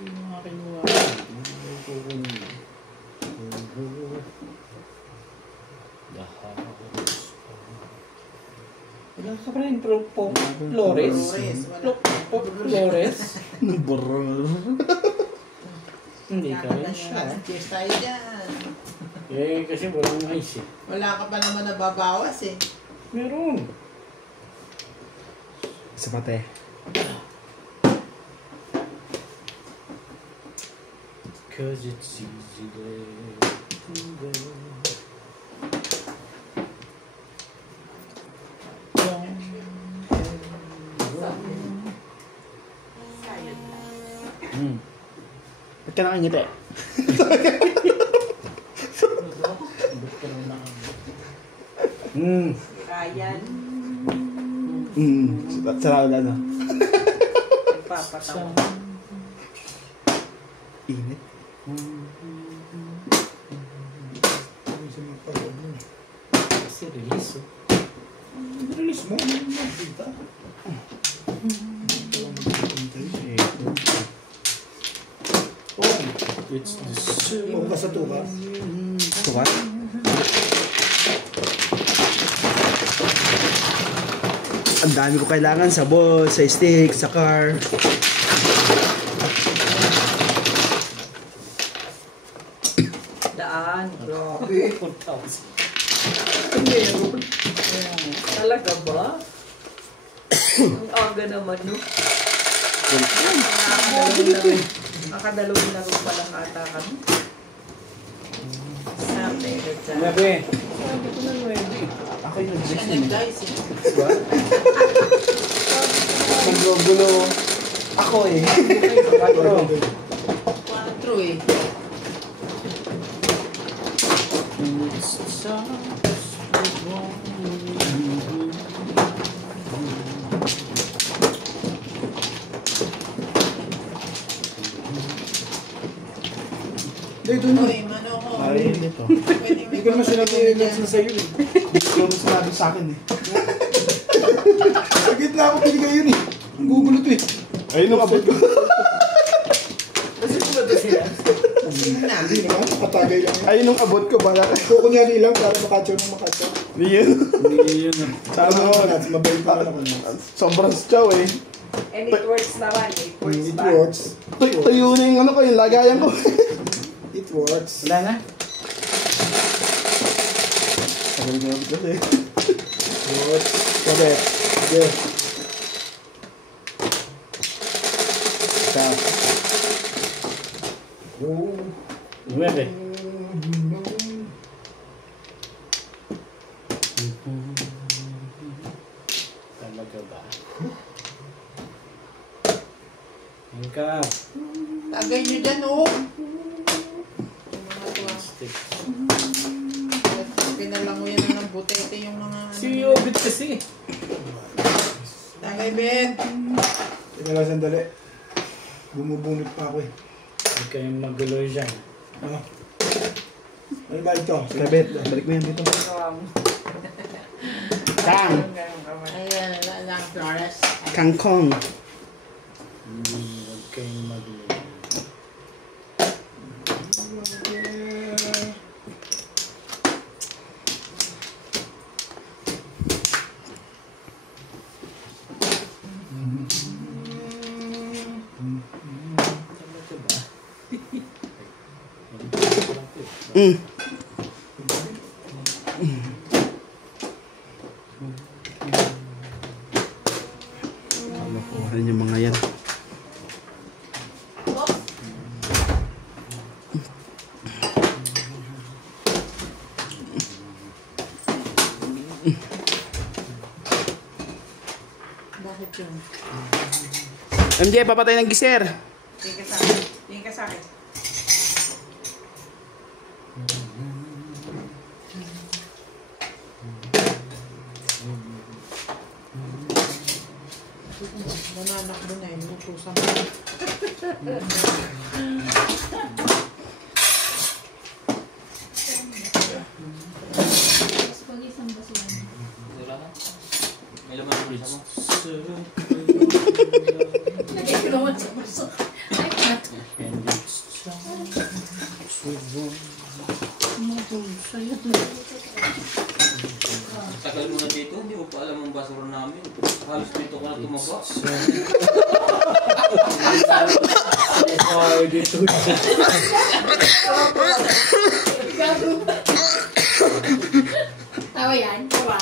Yung akin mo the house. Wala ka pa rin Flores. Flores. Brrrr. Hindi ka rin siya. Cheers tayo dyan. Eh, kasi walang ice eh. Wala ka pa naman nababawas eh. Meron. Isa pa te. Cause it's easy there. Ba't ka nakangiti? Ryan, Sarado na no? nagpapatawa. Init. Kasi release oh. Release mo. Dita. It's the soup. Huwag ka sa tuka. Ito ba? Ang dami ko kailangan sa ball, sa stick, sa car. Daan. Grabe. 4,000. Meron. Talaga ba? Ang aga naman, no? Nakadalawang laro pa lang ata kami. Sabi, Nabe. Sabi ko na 9. Ako yung Siya nag-dress nag-guys eh. Diba? Naggulo. Ako eh. 4 eh. Dito na. Uy, mano ko. Ay, ito. Pwede Hindi ko naman sinabi na sa'yo eh. Hindi ko naman sinabi sa akin eh. Sa gitna ako pinigay yun eh. Ang gugulo to eh. Ayun ang abot ko. kasi pumunta sila. Sige na. Hindi naman, patagay lang yun. Ayun ang abot ko. Bala. Kukunyari lang para makatsaw ng makatsaw. Hindi yun. Hindi yun ah. Sana Ano ako. natin, mabait pa naman ako. Sobrang chow eh. And it works naman. It works It ba? works. Tayo na yung ano ko, yung lagayan ko. It works. Wala na? Tagal na abot kasi. Works. Sabi. Sige. Ika. Oh. 9. Talaga ba? Yan ka. Tagay nyo dyan oh. Plastic. Pinalango yan ng butete yung mga... Si Obit kasi. Tagay Ben. Teka lang sandali. Bumubunot pa ako eh. Huwag kayong magulo dyan. Ano? Ano ba ito? Labit. Balik mo yan dito. Kang. Ayan, lang Flores. Kangkong. Huwag kayong magulo. Kalokohan yung mga yan. Bakit yun? MJ, papatay ng giser. Tingin ka sa akin. Tingin ka sa akin. Nananak mo na yun. Nutusan mo. Tapos pag isang basuhan. Wala na. May laman ang bulsa mo. Lagay ko naman sa baso. Ay, pato. Sa'yo to. Tagal mo na dito, hindi mo pa alam ang basura namin. Halos dito ka na tumaba. Ay, dito. Tawa yan? Tawa.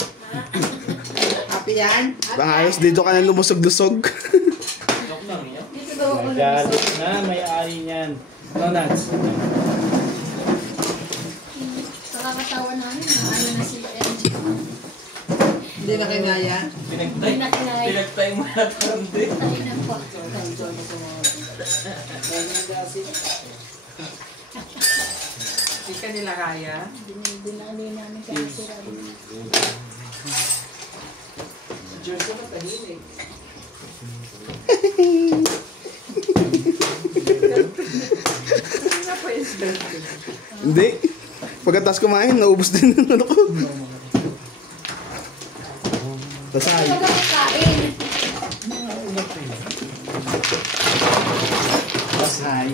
Happy yan? Ayos, dito ka na lumusog-lusog. Joke lang niya. Dito daw ako Galit na, may ari niyan. No, Nats. sa kakatawa namin. Ano na si MJ. Hindi na kinaya? Pinagtay. Hindi na kinaya. Pinagtay mo na tarante. Tayo na po. Hindi ka nila kaya? Dinali namin kaya sila. Jersey mo tahimik. Ano na po yung jersey? Hindi. Pagkatapos kumain, naubos din ng ano ko. Tasay. Pag ako kain. Tasay.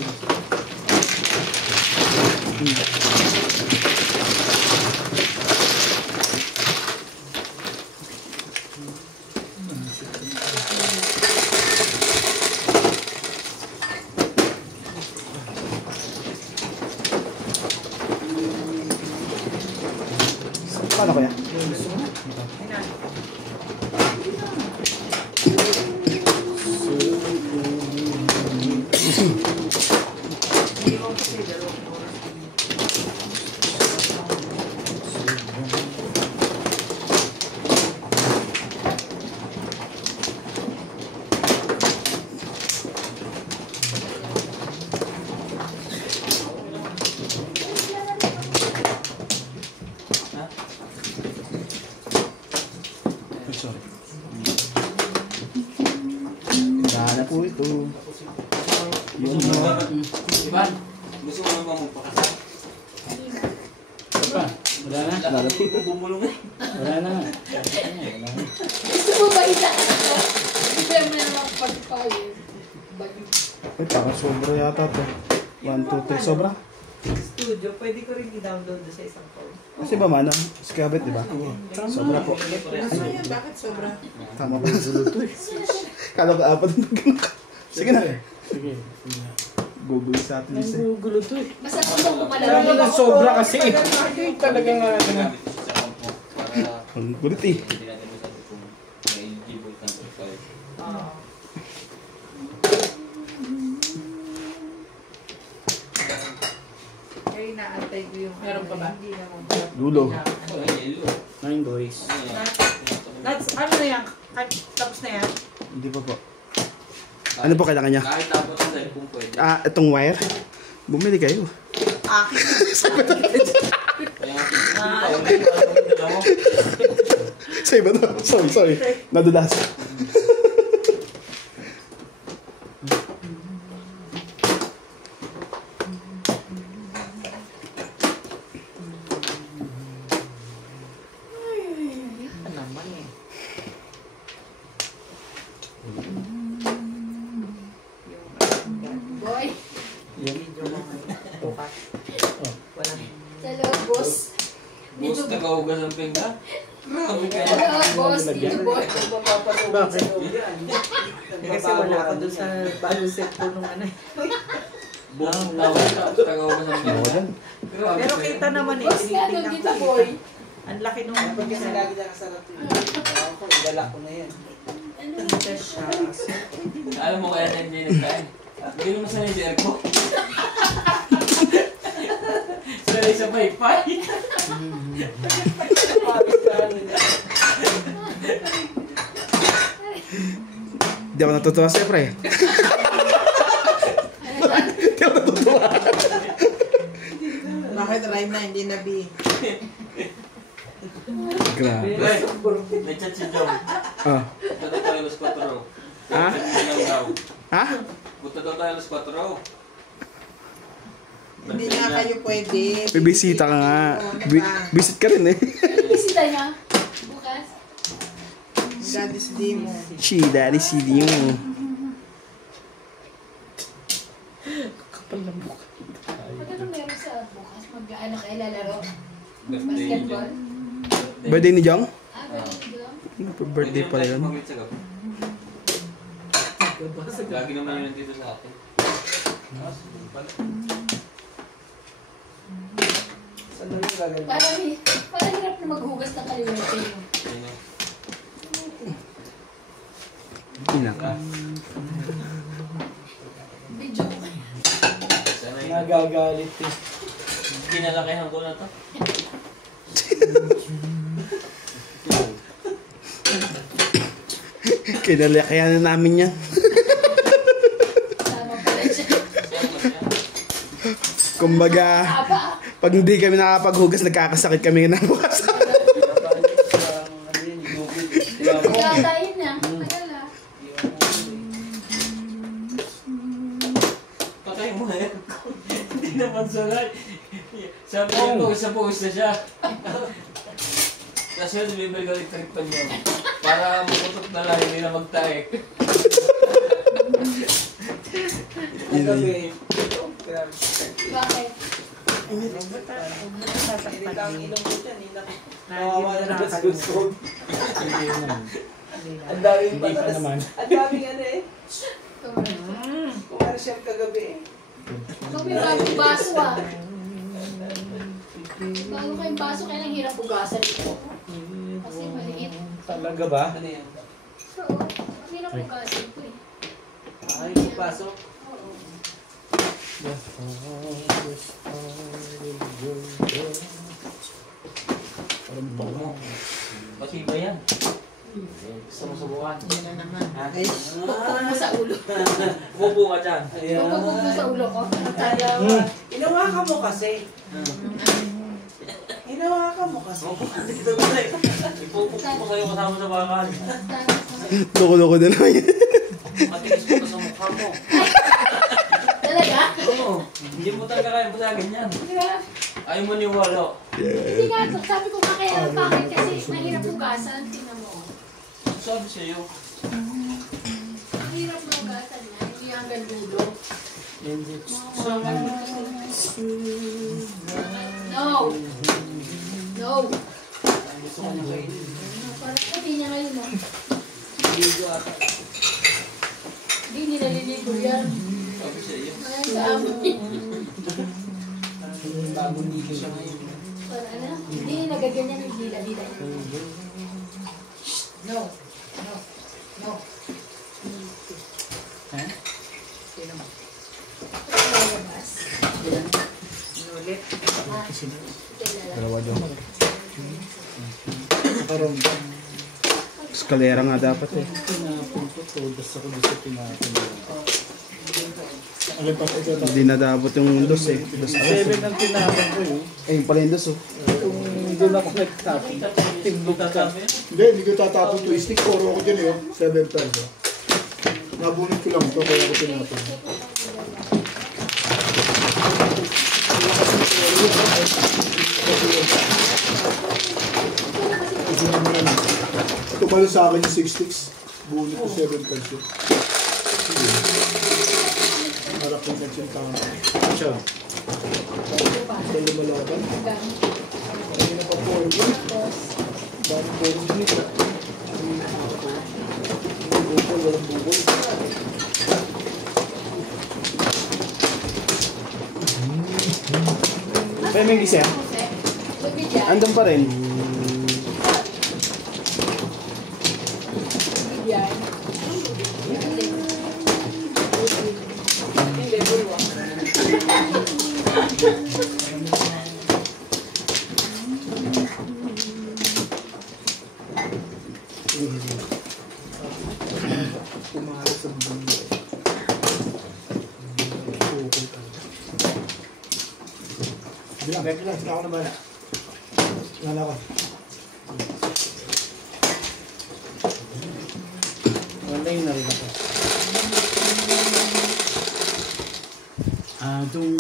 Paano kaya? Sorry. Dala po ito. Yung Ivan, gusto mo naman magpakasal? Ano pa? Wala na? Wala po yung bumulong eh. Wala na. Gusto mo ba isa? Hindi mo naman pagpawin. Ay, parang sobra yata to. 1, 2, 3, sobra? Studio, pwede ko rin i-download sa isang phone. Kasi ba mana? Skabit, di ba? Sobra po. Ano yan? Bakit sobra? Tama pa. Kala ko apat na ganun ka. Sige na. Sige. Google sa atin isa. Gugulo to eh. Basta gusto ko Alam mo pala. na sobra kasi eh. Hindi talagang ano. Gamit ito sa kampo para Ang kulit eh. hindi natin masabi kung may eligible kang profile. Kaya inaantay ko yung... Meron pa ba? Hindi naman. Dulo. Ano yung yellow? 9 boys. Ano yan? That's, ano na yan? Tapos na yan? Hindi pa po. Ano po kailangan niya? Kahit dapat ang dahil kung pwede. Ah, itong wire. Bumili kayo. Akin. Kaya nga, Sa iba to. Sorry. Nadulas. Ano naman eh. Boy. Video mo. Tukas. Walang... Sa loob, boss. Boss, nag-augas ang pinga. Grabe ka. Sa loob, boss. Dito, boy. Kasi wala ako doon sa bagong set ko nung ano. Buong tao, tapos tagawagas ang Ako dyan. Pero kita naman eh. Boss nga doon dito, boy. Ang laki nung Pag kasi lagi na kasarap yun. Ako, dala ko na yan. Ito siya. Alam mo kaya na hindi nagkain. Hindi naman sanay si Erko. Sanay sa paypay. Hindi ako natutuwa sa'yo, pre. Hindi ako natutuwa. Bakit rhyme na hindi na B? Grabe. May chat si Jom. Ah. Punta daw tayo alas 4 raw. Ha? Ilang daw. Ha? Punta daw tayo alas 4 raw. Hindi na kayo pwede. Bibisita ka nga. Visit ka rin eh. Ano bisita niya? Bukas? Daddy's D mo. She, daddy, CD mo. Pag ano meron sa bukas? Mag-ano kayo lalaro? Birthday niya. Basketball? Birthday ni Jong? Ah, birthday doon? Birthday pala yun. Mag-meet sa gabi. Lagi naman yun nandito sa atin. Saan na yung gagawin? Parang hirap na maghugas ng kalimutan yun. Sino? Ina ka. Video ko kaya. Sana yun. Nagagalit eh. Kinalakihan ko na to. Kinalakayan na namin yan. Sama pala siya. Sama siya. Kumbaga, Aba! pag hindi kami nakapaghugas, nagkakasakit kami na bukas. Magkatayin na. Tagal ah. Patay mo na yan. Hindi naman sanay. Sabi niya po, isa po isa siya. Kasi yun, bibili ka electric pan niya. Para maputot na lang, hindi na magtae. Ang gabi. Bakit? Init ang ilong ko dyan. Nawawa na Nakakalimutan. sa gusto. Hindi naman. Ang daming Hindi pa patas. naman. Ang daming ano eh. Commercial. Commercial kagabi eh. Huwag may bagong baso ah. Bago kayong baso, kaya nang hirap ugasan ito. Kasi maliit. Talaga ba? Ano yan? Oo, ang hirap ugasan ito eh. Ay, pagpasok. Oo. Pati ba yan? Gusto mo subukan? Yan na naman. Ha? Ay, Pagpag mo sa ulo. Umupo ka dyan. Pagpag mo sa ulo ko. Inawakan mo kasi. Inawakan mo kasi. Umupo ka dito ba eh? Ipupuk mo kayo kasama sa bakal. Loko-loko na lang yan. Matigas mo ka sa mukha mo. Talaga? Oo. Hindi mo talaga kaya basagin yan. Ayaw mo niwala. Hindi nga, sabi ko nga kaya bakit kasi mahirap ugasan. Tingnan mo. Sabi sa'yo. Ang hirap na ugasan na. Hindi hanggang dulo. No! No! Gusto ko na kayo. Parang sabi niya ngayon no? Ligo ata. Hindi nilaligo yan. Sabi sa'yo. Ayan sa amin. Bagong ligo siya ngayon. Parang ano? Hindi nagaganyan yung dila-dila. No. No. No. Ha? Sino mo? Lalabas. inulit. Ah, kilala. Dalawa dyan. Nakaroon ba? Eskalera nga dapat eh. Tinapon ko to. Basta ko gusto tinapon. Alin pa ito? Hindi na dapat yung dos eh. Dos alas 7 ang tinapon ko yun. eh. Yung pala yung dos oh. Kung doon ako nagtapon. Timbok ka. Hindi, hindi ko tatapon to. Stick 4 ako dyan eh. 7 times. Nabunod ko lang to kaya ako tinapon. Kasi naman ano. Ito pala sa akin yung 6 sticks. Bunod ko 7 times yun. Harap yung section tama. Siya. Ito lumalaban. Kanina pa 4 yun. Dami 4 yun. Walang bukol. May may gisa. Bibigyan. Andun pa rin. Bibigyan. Hindi, bulwa. Pumalit sa bundok. Bilang, bilang, sila ako na bala. Wala ko. Wala yung narin ako. Adong